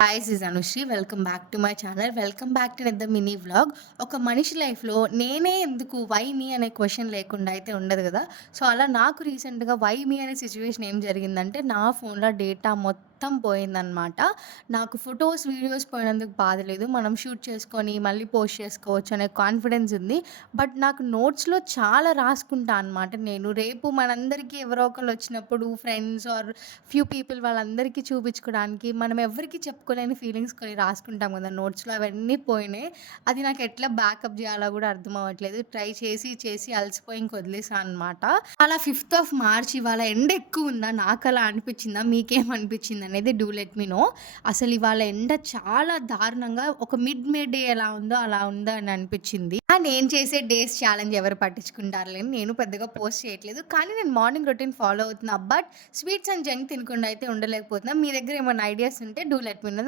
Hi this Anusri. Welcome back to my channel. Welcome back to another mini vlog. ఒక మనిషి లైఫ్‌లో నేనే ఎందుకు, వై మీ అనే క్వెషన్ లేకుండా అయితే ఉండదు గదా! సో, అలా నాకు రీసెంట్‌గా వై మీ అనే సిట్యుయేషన్ ఏం జరిగిందంటే, నా ఫోన్‌లో డేటా మొత్తం పోయిందనమాట. నాకు ఫోటోస్, వీడియోస్ పోయినందుకు బాధ లేదు. మనం షూట్ చేసుకొని మళ్ళీ పోస్ట్ చేసుకోవచ్చు అనే కాన్ఫిడెన్స్ ఉంది. బట్ నాకు నోట్స్‌లో చాలా రాసుకుంటా అనమాట నేను. రేపు మనందరికీ ఎవరో ఒకళ్ళొచ్చినప్పుడు ఫ్రెండ్స్ ఆర్ ఫ్యూ పీపుల్ వాళ్ళందరికీ చూపించుకోవడానికి మనం ఎవ్వరికీ చెప్పుకోలేని ఫీలింగ్స్ కొన్ని రాసుకుంటాం కదా నోట్స్‌లో అవన్నీ పోయినాయి. అది నాకు ఎట్లా బ్యాకప్ జేయాలో గూడా అర్థం అవ్వట్లేదు. ట్రై చేసి, చేసి అలసిపోయి ఇంక వదిలేసా అనమాట. అలా 5థ్ ఆఫ్ మార్చ్ ఇవాళ ఎండ ఎక్కువుందా? నాకలా అనిపిచ్చిందా? మీకేమనిపిచ్చిందనేది డూ లెట్ మీ నో. అసలు ఇవాళ ఎండ చాలా దారుణంగా ఒక మే డే ఎలా ఉందో అలా ఉందా అని అనిపిచ్చింది. నేను చేసే డేస్ ఛాలెంజ్ ఎవరు పట్టించుకుంటారులే అని నేను పెద్దగా పోస్ట్ చేయట్లేదు. కానీ నేను మార్నింగ్ రొటీన్ ఫాలో అవుతున్నా. బట్ స్వీట్స్ అండ్ జంక్ తినకుండా అయితే ఉండలేకపోతున్నా. మీ దగ్గర ఏమైనా ఐడియాస్ ఉంటే డూ లెట్ మీ నో.